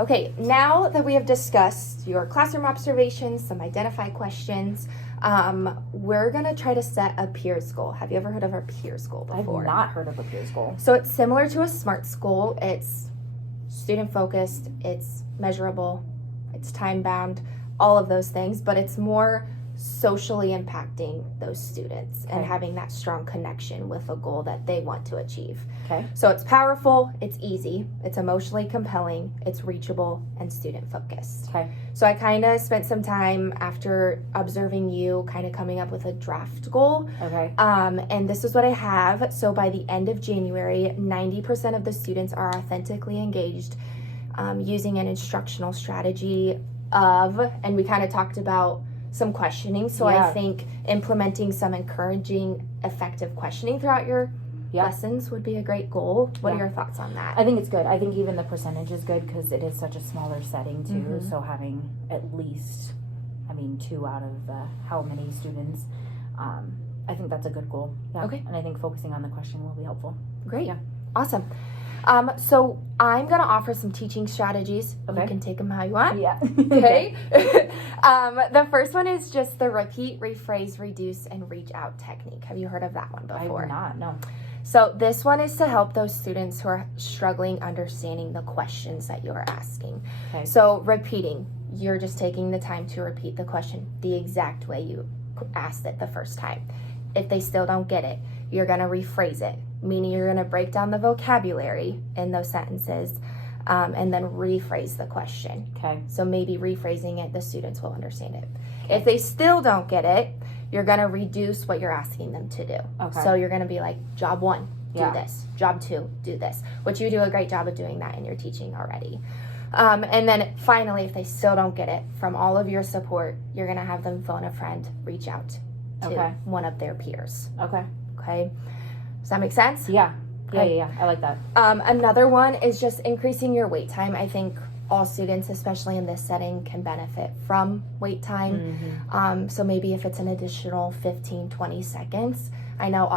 Okay, now that we have discussed your classroom observations, some identify questions, we're going to try to set a peers goal. Have you ever heard of a peers goal before? I've not heard of a peers goal. So it's similar to a SMART goal. It's student focused, it's measurable, it's time bound, all of those things, but it's more socially impacting those students and having that strong connection with a goal that they want to achieve. Okay. So it's powerful, it's easy, it's emotionally compelling, it's reachable, and student focused. Okay. So I kind of spent some time after observing you kind of coming up with a draft goal. Okay. And this is what I have. So by the end of January, 90% of the students are authentically engaged using an instructional strategy and we kind of talked about some questioning. So I think implementing some encouraging, effective questioning throughout your lessons would be a great goal. What are your thoughts on that? I think it's good. I think even the percentage is good because it is such a smaller setting too. Mm-hmm. So having at least, 2 out of the how many students, I think that's a good goal. Yeah. Okay. And I think focusing on the question will be helpful. Great. Yeah. Awesome. So I'm going to offer some teaching strategies. Okay. You can take them how you want. Yeah. Okay. The first one is just the repeat, rephrase, reduce, and reach out technique. Have you heard of that one before? I've not, no. So this one is to help those students who are struggling understanding the questions that you're asking. Okay. So repeating, you're just taking the time to repeat the question the exact way you asked it the first time. If they still don't get it, you're going to rephrase it, meaning you're going to break down the vocabulary in those sentences and then rephrase the question. Okay. So maybe rephrasing it, the students will understand it. Okay. If they still don't get it, you're going to reduce what you're asking them to do. Okay. So you're going to be like, job 1, do this. Job 2, do this. Which you do a great job of doing that in your teaching already. And then finally, if they still don't get it, from all of your support, you're going to have them phone a friend, reach out to one of their peers. Okay. Okay. Does that make sense? Yeah. Okay. Yeah. I like that. Another one is just increasing your wait time. I think all students, especially in this setting, can benefit from wait time. Mm-hmm. So maybe if it's an additional 15, 20 seconds. I know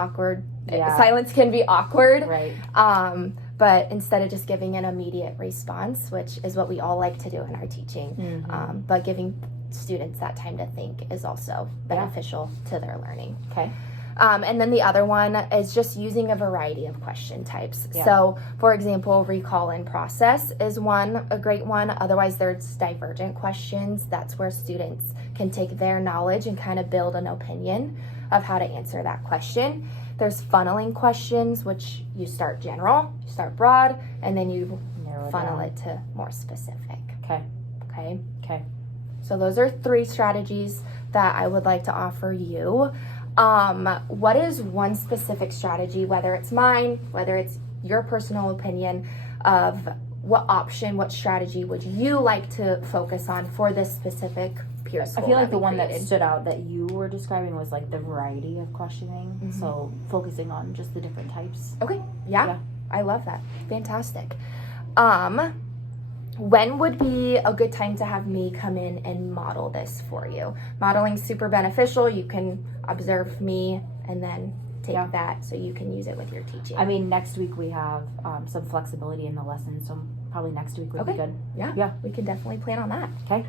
silence can be awkward. Right. But instead of just giving an immediate response, which is what we all like to do in our teaching, but giving students that time to think is also beneficial to their learning. Okay. And then the other one is just using a variety of question types. Yeah. So, for example, recall and process is a great one. Otherwise, there's divergent questions. That's where students can take their knowledge and kind of build an opinion of how to answer that question. There's funneling questions, which you start general, you start broad, and then you funnel it to more specific. Okay. Okay. Okay. So those are 3 strategies that I would like to offer you. What is one specific strategy, whether it's mine, whether it's your personal opinion, of what strategy would you like to focus on for this specific peers goal? I feel like the one that stood out that you were describing was like the variety of questioning. Mm-hmm. So focusing on just the different types. Okay. Yeah. I love that. Fantastic. When would be a good time to have me come in and model this for you? Modeling's super beneficial. You can observe me and then take that so you can use it with your teaching. Next week we have some flexibility in the lesson, so probably next week would be good. Yeah. We can definitely plan on that. Okay.